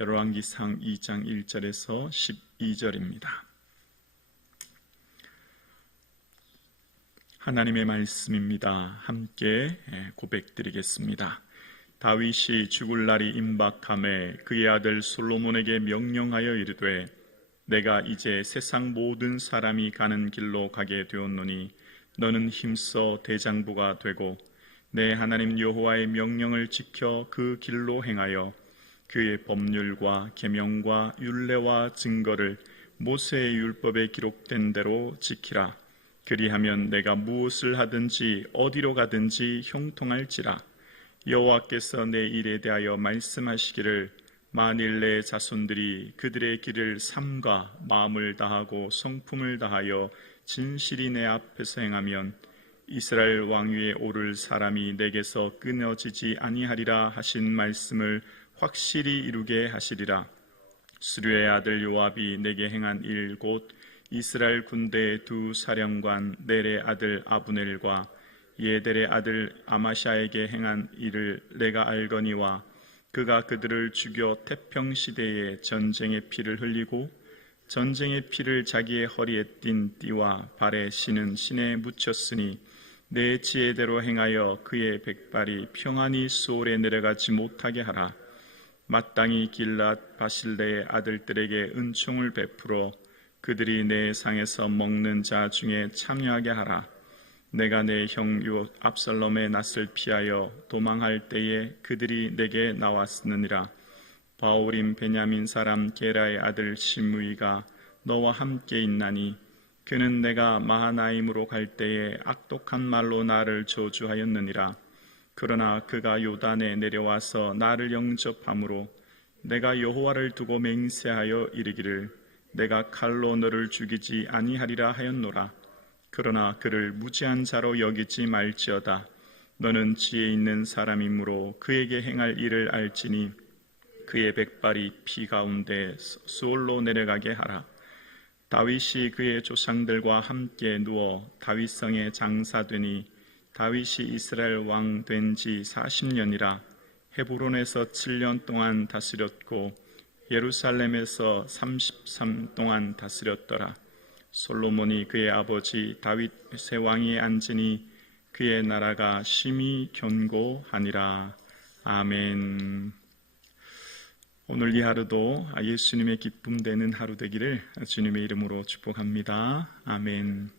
열왕기상 2장 1절에서 12절입니다. 하나님의 말씀입니다. 함께 고백드리겠습니다. 다윗이 죽을 날이 임박함에 그의 아들 솔로몬에게 명령하여 이르되 내가 이제 세상 모든 사람이 가는 길로 가게 되었노니 너는 힘써 대장부가 되고 내 하나님 여호와의 명령을 지켜 그 길로 행하여 그의 법률과 계명과 율례와 증거를 모세의 율법에 기록된 대로 지키라. 그리하면 내가 무엇을 하든지 어디로 가든지 형통할지라. 여호와께서 내 일에 대하여 말씀하시기를 만일 내 자손들이 그들의 길을 삼가 마음을 다하고 성품을 다하여 진실이 내 앞에서 행하면 이스라엘 왕위에 오를 사람이 내게서 끊어지지 아니하리라 하신 말씀을 확실히 이루게 하시리라. 수르의 아들 요압이 내게 행한 일 곧 이스라엘 군대의 두 사령관 넬의 아들 아브넬과 예델의 아들 아마샤에게 행한 일을 내가 알거니와 그가 그들을 죽여 태평시대에 전쟁의 피를 흘리고 전쟁의 피를 자기의 허리에 띤 띠와 발에 신은 신에 묻혔으니 내 지혜대로 행하여 그의 백발이 평안히 소올에 내려가지 못하게 하라. 마땅히 길랏 바실레의 아들들에게 은총을 베풀어 그들이 내 상에서 먹는 자 중에 참여하게 하라. 내가 내 형 압살롬의 낯을 피하여 도망할 때에 그들이 내게 나왔느니라. 바오림 베냐민 사람 게라의 아들 시므이가 너와 함께 있나니 그는 내가 마하나임으로 갈 때에 악독한 말로 나를 저주하였느니라. 그러나 그가 요단에 내려와서 나를 영접함으로 내가 여호와를 두고 맹세하여 이르기를 내가 칼로 너를 죽이지 아니하리라 하였노라. 그러나 그를 무지한 자로 여기지 말지어다. 너는 지혜 있는 사람이므로 그에게 행할 일을 알지니 그의 백발이 피 가운데 수올로 내려가게 하라. 다윗이 그의 조상들과 함께 누워 다윗성에 장사되니 다윗이 이스라엘 왕 된 지 40년이라. 헤브론에서 7년 동안 다스렸고 예루살렘에서 33 동안 다스렸더라. 솔로몬이 그의 아버지 다윗의 왕위에 앉으니 그의 나라가 심히 견고하니라. 아멘. 오늘 이 하루도 예수님의 기쁨 되는 하루 되기를 주님의 이름으로 축복합니다. 아멘.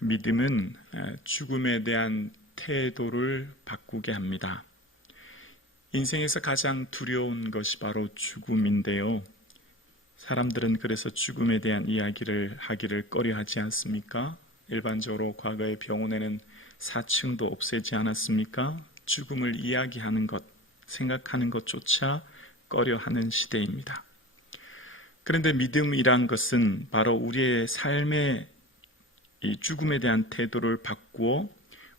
믿음은 죽음에 대한 태도를 바꾸게 합니다. 인생에서 가장 두려운 것이 바로 죽음인데요. 사람들은 그래서 죽음에 대한 이야기를 하기를 꺼려하지 않습니까? 일반적으로 과거의 병원에는 사층도 없애지 않았습니까? 죽음을 이야기하는 것, 생각하는 것조차 꺼려하는 시대입니다. 그런데 믿음이란 것은 바로 우리의 삶의 이 죽음에 대한 태도를 바꾸어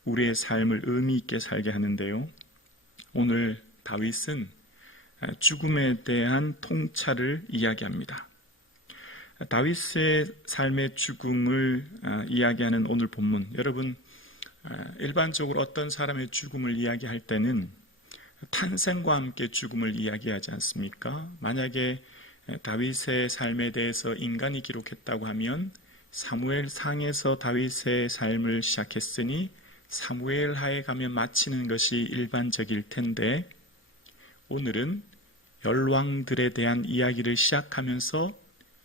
우리의 삶을 의미 있게 살게 하는데요. 오늘 다윗은 죽음에 대한 통찰을 이야기합니다. 다윗의 삶의 죽음을 이야기하는 오늘 본문, 여러분 일반적으로 어떤 사람의 죽음을 이야기할 때는 탄생과 함께 죽음을 이야기하지 않습니까? 만약에 다윗의 삶에 대해서 인간이 기록했다고 하면 사무엘상에서 다윗의 삶을 시작했으니 사무엘하에 가면 마치는 것이 일반적일 텐데 오늘은 열왕들에 대한 이야기를 시작하면서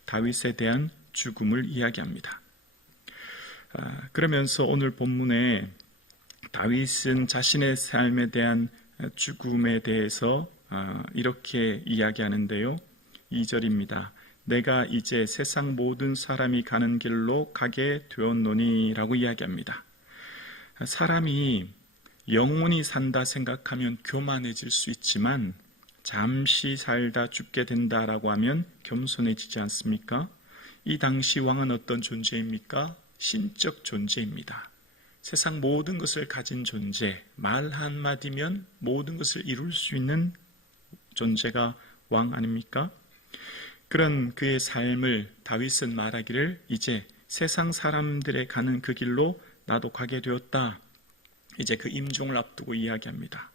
다윗에 대한 죽음을 이야기합니다. 그러면서 오늘 본문에 다윗은 자신의 삶에 대한 죽음에 대해서 이렇게 이야기하는데요. 2절입니다. 내가 이제 세상 모든 사람이 가는 길로 가게 되었노니 라고 이야기합니다. 사람이 영원히 산다 생각하면 교만해질 수 있지만 잠시 살다 죽게 된다라고 하면 겸손해지지 않습니까? 이 당시 왕은 어떤 존재입니까? 신적 존재입니다. 세상 모든 것을 가진 존재, 말 한마디면 모든 것을 이룰 수 있는 존재가 왕 아닙니까? 그런 그의 삶을 다윗은 말하기를 이제 세상 사람들의 가는 그 길로 나도 가게 되었다. 이제 그 임종을 앞두고 이야기합니다.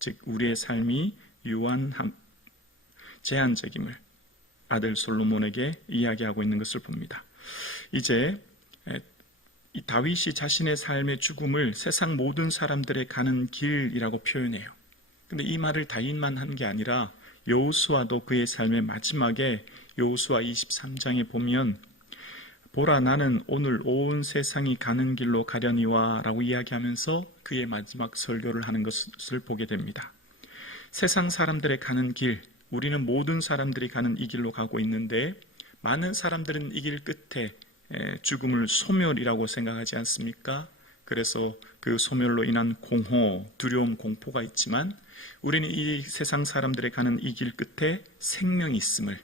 즉 우리의 삶이 유한함, 제한적임을 아들 솔로몬에게 이야기하고 있는 것을 봅니다. 이제 이 다윗이 자신의 삶의 죽음을 세상 모든 사람들의 가는 길이라고 표현해요. 근데 이 말을 다윗만 한 게 아니라 여호수아도 그의 삶의 마지막에 여호수아 23장에 보면 보라 나는 오늘 온 세상이 가는 길로 가려니와 라고 이야기하면서 그의 마지막 설교를 하는 것을 보게 됩니다. 세상 사람들의 가는 길, 우리는 모든 사람들이 가는 이 길로 가고 있는데 많은 사람들은 이 길 끝에 죽음을 소멸이라고 생각하지 않습니까? 그래서 그 소멸로 인한 공허, 두려움, 공포가 있지만 우리는 이 세상 사람들의 가는 이 길 끝에 생명이 있음을,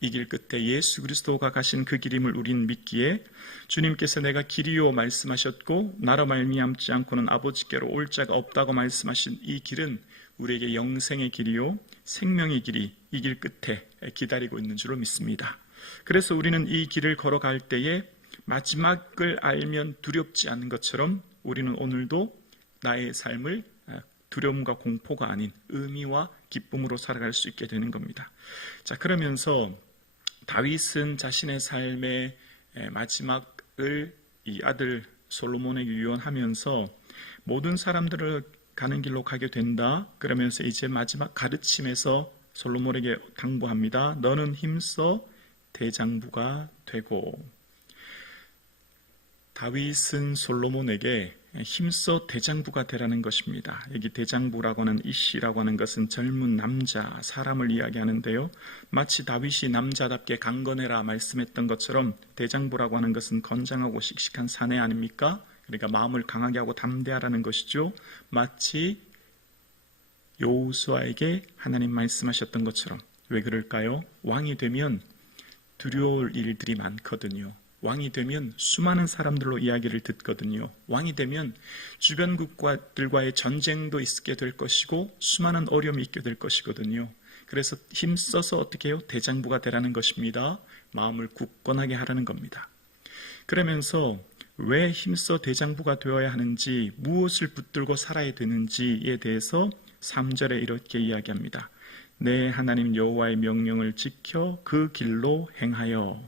이 길 끝에 예수 그리스도가 가신 그 길임을 우리는 믿기에 주님께서 내가 길이요 말씀하셨고 나로 말미암지 않고는 아버지께로 올 자가 없다고 말씀하신 이 길은 우리에게 영생의 길이요 생명의 길이 이 길 끝에 기다리고 있는 줄로 믿습니다. 그래서 우리는 이 길을 걸어갈 때에 마지막을 알면 두렵지 않은 것처럼 우리는 오늘도 나의 삶을 두려움과 공포가 아닌 의미와 기쁨으로 살아갈 수 있게 되는 겁니다. 자, 그러면서 다윗은 자신의 삶의 마지막을 이 아들 솔로몬에게 유언하면서 모든 사람들을 가는 길로 가게 된다. 그러면서 이제 마지막 가르침에서 솔로몬에게 당부합니다. 너는 힘써 대장부가 되고. 다윗은 솔로몬에게 힘써 대장부가 되라는 것입니다. 여기 대장부라고 하는 이시라고 하는 것은 젊은 남자, 사람을 이야기하는데요. 마치 다윗이 남자답게 강건해라 말씀했던 것처럼 대장부라고 하는 것은 건장하고 씩씩한 사내 아닙니까? 그러니까 마음을 강하게 하고 담대하라는 것이죠. 마치 여호수아에게 하나님 말씀하셨던 것처럼. 왜 그럴까요? 왕이 되면 두려울 일들이 많거든요. 왕이 되면 수많은 사람들로 이야기를 듣거든요. 왕이 되면 주변 국가들과의 전쟁도 있게 될 것이고 수많은 어려움이 있게 될 것이거든요. 그래서 힘써서 어떻게 해요? 대장부가 되라는 것입니다. 마음을 굳건하게 하라는 겁니다. 그러면서 왜 힘써 대장부가 되어야 하는지, 무엇을 붙들고 살아야 되는지에 대해서 3절에 이렇게 이야기합니다. 내 하나님 여호와의 명령을 지켜 그 길로 행하여.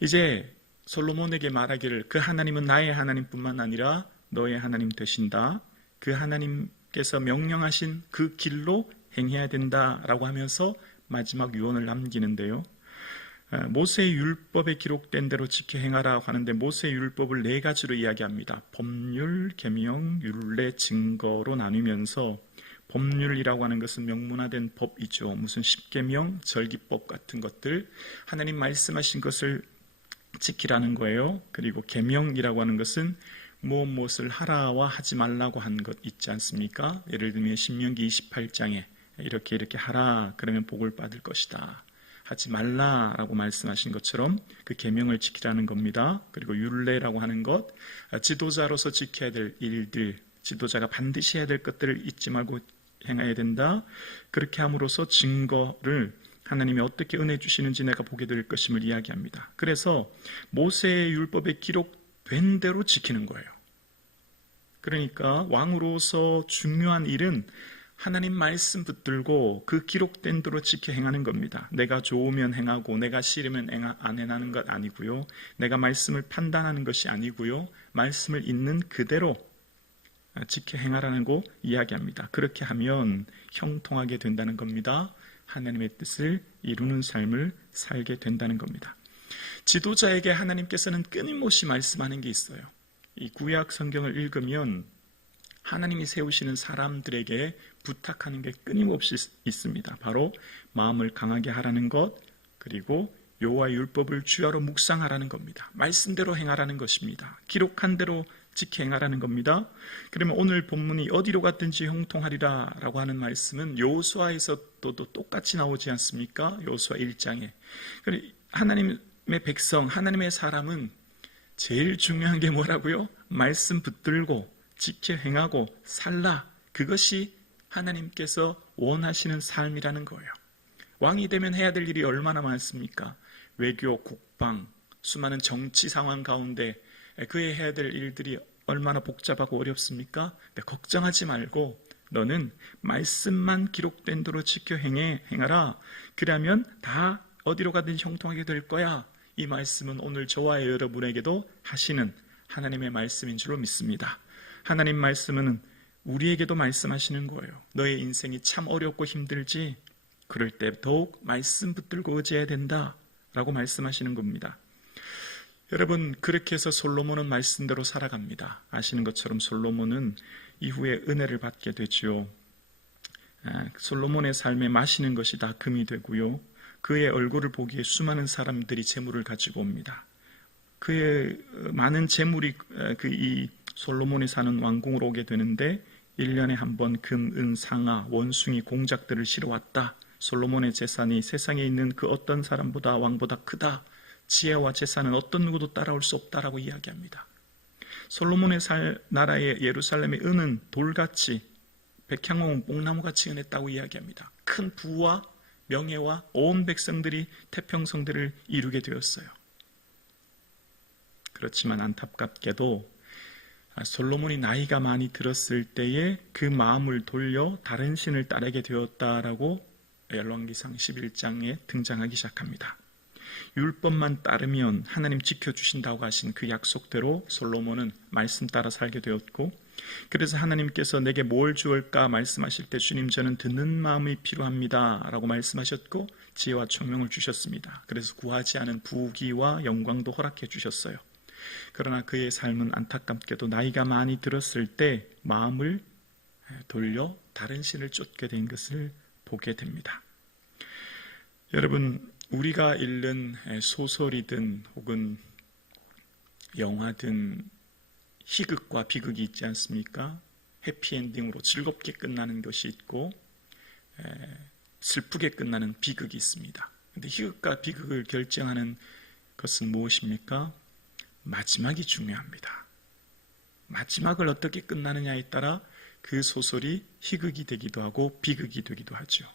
이제 솔로몬에게 말하기를 그 하나님은 나의 하나님뿐만 아니라 너의 하나님 되신다. 그 하나님께서 명령하신 그 길로 행해야 된다라고 하면서 마지막 유언을 남기는데요. 모세의 율법에 기록된 대로 지켜 행하라고 하는데 모세의 율법을 4가지로 이야기합니다. 법률, 계명, 율례, 증거로 나누면서 법률이라고 하는 것은 명문화된 법이죠. 무슨 십계명, 절기법 같은 것들, 하나님 말씀하신 것을 지키라는 거예요. 그리고 계명이라고 하는 것은 무엇을 하라와 하지 말라고 한 것 있지 않습니까? 예를 들면 신명기 28장에 이렇게 하라 그러면 복을 받을 것이다. 하지 말라라고 말씀하신 것처럼 그 계명을 지키라는 겁니다. 그리고 율례라고 하는 것, 지도자로서 지켜야 될 일들, 지도자가 반드시 해야 될 것들을 잊지 말고 행해야 된다. 그렇게 함으로써 증거를 하나님이 어떻게 은혜 주시는지 내가 보게 될 것임을 이야기합니다. 그래서 모세의 율법에 기록된 대로 지키는 거예요. 그러니까 왕으로서 중요한 일은 하나님 말씀 붙들고 그 기록된 대로 지켜 행하는 겁니다. 내가 좋으면 행하고 내가 싫으면 안 행하는 것 아니고요. 내가 말씀을 판단하는 것이 아니고요. 말씀을 있는 그대로 지켜 행하라는 거 이야기합니다. 그렇게 하면 형통하게 된다는 겁니다. 하나님의 뜻을 이루는 삶을 살게 된다는 겁니다. 지도자에게 하나님께서는 끊임없이 말씀하는 게 있어요. 이 구약 성경을 읽으면 하나님이 세우시는 사람들에게 부탁하는 게 끊임없이 있습니다. 바로 마음을 강하게 하라는 것, 그리고 여호와의 율법을 주야로 묵상하라는 겁니다. 말씀대로 행하라는 것입니다. 기록한 대로 지켜 행하라는 겁니다. 그러면 오늘 본문이 어디로 갔든지 형통하리라 라고 하는 말씀은 여호수아에서도 똑같이 나오지 않습니까? 여호수아 1장에. 하나님의 백성, 하나님의 사람은 제일 중요한 게 뭐라고요? 말씀 붙들고 지켜 행하고 살라. 그것이 하나님께서 원하시는 삶이라는 거예요. 왕이 되면 해야 될 일이 얼마나 많습니까? 외교, 국방, 수많은 정치 상황 가운데 그의 해야 될 일들이 얼마나 복잡하고 어렵습니까? 걱정하지 말고 너는 말씀만 기록된 대로 지켜 행하라. 그러면 다 어디로 가든지 형통하게 될 거야. 이 말씀은 오늘 저와 여러분에게도 하시는 하나님의 말씀인 줄로 믿습니다. 하나님 말씀은 우리에게도 말씀하시는 거예요. 너의 인생이 참 어렵고 힘들지? 그럴 때 더욱 말씀 붙들고 의지해야 된다 라고 말씀하시는 겁니다. 여러분, 그렇게 해서 솔로몬은 말씀대로 살아갑니다. 아시는 것처럼 솔로몬은 이후에 은혜를 받게 되죠. 솔로몬의 삶에 마시는 것이 다 금이 되고요, 그의 얼굴을 보기에 수많은 사람들이 재물을 가지고 옵니다. 그의 많은 재물이 이 솔로몬이 사는 왕궁으로 오게 되는데 1년에 한 번 금, 은, 상아, 원숭이, 공작들을 실어왔다. 솔로몬의 재산이 세상에 있는 그 어떤 사람보다 왕보다 크다. 지혜와 재산은 어떤 누구도 따라올 수 없다라고 이야기합니다. 솔로몬의 나라의 예루살렘의 은은 돌같이, 백향목은 뽕나무같이 은했다고 이야기합니다. 큰 부와 명예와 온 백성들이 태평성대를 이루게 되었어요. 그렇지만 안타깝게도 솔로몬이 나이가 많이 들었을 때에 그 마음을 돌려 다른 신을 따르게 되었다라고 열왕기상 11장에 등장하기 시작합니다. 율법만 따르면 하나님 지켜주신다고 하신 그 약속대로 솔로몬은 말씀 따라 살게 되었고, 그래서 하나님께서 내게 뭘 주올까 말씀하실 때 주님 저는 듣는 마음이 필요합니다 라고 말씀하셨고 지혜와 총명을 주셨습니다. 그래서 구하지 않은 부귀와 영광도 허락해 주셨어요. 그러나 그의 삶은 안타깝게도 나이가 많이 들었을 때 마음을 돌려 다른 신을 쫓게 된 것을 보게 됩니다. 여러분, 우리가 읽는 소설이든 혹은 영화든 희극과 비극이 있지 않습니까? 해피엔딩으로 즐겁게 끝나는 것이 있고 슬프게 끝나는 비극이 있습니다. 그런데 희극과 비극을 결정하는 것은 무엇입니까? 마지막이 중요합니다. 마지막을 어떻게 끝나느냐에 따라 그 소설이 희극이 되기도 하고 비극이 되기도 하죠.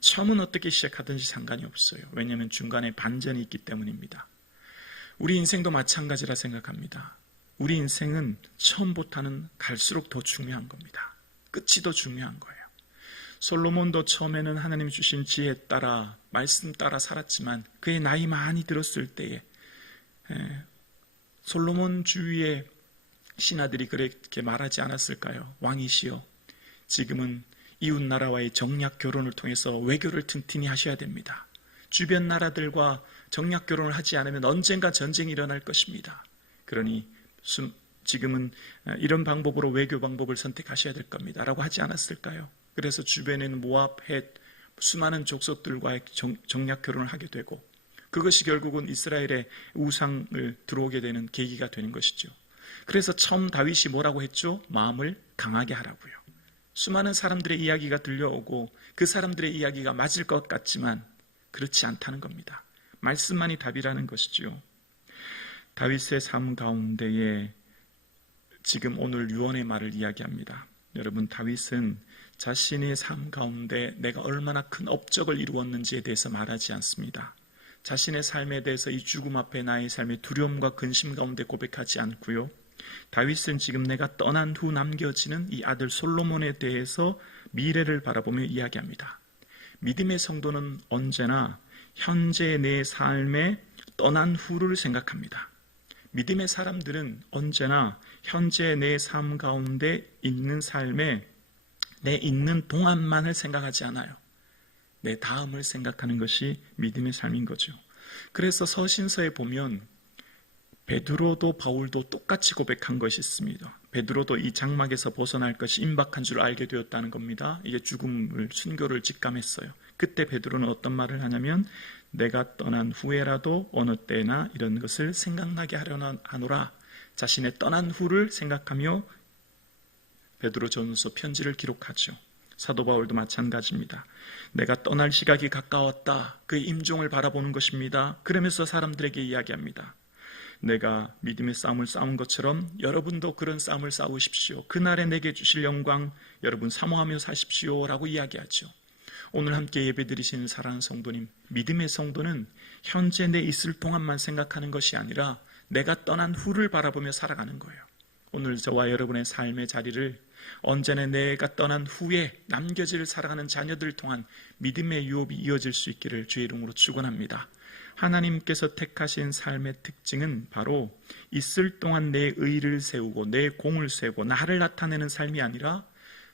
처음은 어떻게 시작하든지 상관이 없어요. 왜냐하면 중간에 반전이 있기 때문입니다. 우리 인생도 마찬가지라 생각합니다. 우리 인생은 처음부터는 갈수록 더 중요한 겁니다. 끝이 더 중요한 거예요. 솔로몬도 처음에는 하나님이 주신 지혜 따라 말씀 따라 살았지만 그의 나이 많이 들었을 때에 솔로몬 주위의 신하들이 그렇게 말하지 않았을까요? 왕이시여, 지금은 이웃 나라와의 정략 결혼을 통해서 외교를 튼튼히 하셔야 됩니다. 주변 나라들과 정략 결혼을 하지 않으면 언젠가 전쟁이 일어날 것입니다. 그러니 지금은 이런 방법으로 외교 방법을 선택하셔야 될 겁니다 라고 하지 않았을까요? 그래서 주변에는 모압, 헷, 수많은 족속들과의 정략 결혼을 하게 되고 그것이 결국은 이스라엘의 우상을 들어오게 되는 계기가 되는 것이죠. 그래서 처음 다윗이 뭐라고 했죠? 마음을 강하게 하라고요. 수많은 사람들의 이야기가 들려오고 그 사람들의 이야기가 맞을 것 같지만 그렇지 않다는 겁니다. 말씀만이 답이라는 것이죠. 다윗의 삶 가운데에 지금 오늘 유언의 말을 이야기합니다. 여러분, 다윗은 자신의 삶 가운데 내가 얼마나 큰 업적을 이루었는지에 대해서 말하지 않습니다. 자신의 삶에 대해서 이 죽음 앞에 나의 삶의 두려움과 근심 가운데 고백하지 않고요. 다윗은 지금 내가 떠난 후 남겨지는 이 아들 솔로몬에 대해서 미래를 바라보며 이야기합니다. 믿음의 성도는 언제나 현재 내 삶에 떠난 후를 생각합니다. 믿음의 사람들은 언제나 현재 내 삶 가운데 있는 삶에 내 있는 동안만을 생각하지 않아요. 내 다음을 생각하는 것이 믿음의 삶인 거죠. 그래서 서신서에 보면 베드로도 바울도 똑같이 고백한 것이 있습니다. 베드로도 이 장막에서 벗어날 것이 임박한 줄 알게 되었다는 겁니다. 이게 죽음을, 순교를 직감했어요. 그때 베드로는 어떤 말을 하냐면 내가 떠난 후에라도 어느 때나 이런 것을 생각나게 하노라. 자신의 떠난 후를 생각하며 베드로전서 편지를 기록하죠. 사도 바울도 마찬가지입니다. 내가 떠날 시각이 가까웠다. 그의 임종을 바라보는 것입니다. 그러면서 사람들에게 이야기합니다. 내가 믿음의 싸움을 싸운 것처럼 여러분도 그런 싸움을 싸우십시오. 그날에 내게 주실 영광 여러분 사모하며 사십시오 라고 이야기하죠. 오늘 함께 예배드리시는 사랑하는 성도님, 믿음의 성도는 현재 내 있을 동안만 생각하는 것이 아니라 내가 떠난 후를 바라보며 살아가는 거예요. 오늘 저와 여러분의 삶의 자리를 언제나 내가 떠난 후에 남겨질 살아가는 자녀들 통한 믿음의 유업이 이어질 수 있기를 주의 이름으로 축원합니다. 하나님께서 택하신 삶의 특징은 바로 있을 동안 내 의를 세우고 내 공을 세우고 나를 나타내는 삶이 아니라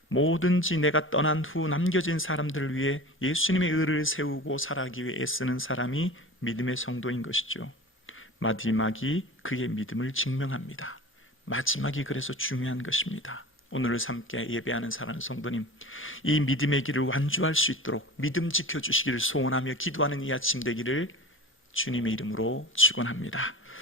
뭐든지 내가 떠난 후 남겨진 사람들을 위해 예수님의 의를 세우고 살아가기 위해 애쓰는 사람이 믿음의 성도인 것이죠. 마지막이 그의 믿음을 증명합니다. 마지막이 그래서 중요한 것입니다. 오늘을 함께 예배하는 사랑하는 성도님, 이 믿음의 길을 완주할 수 있도록 믿음 지켜주시기를 소원하며 기도하는 이 아침 되기를 주님의 이름으로 축원합니다.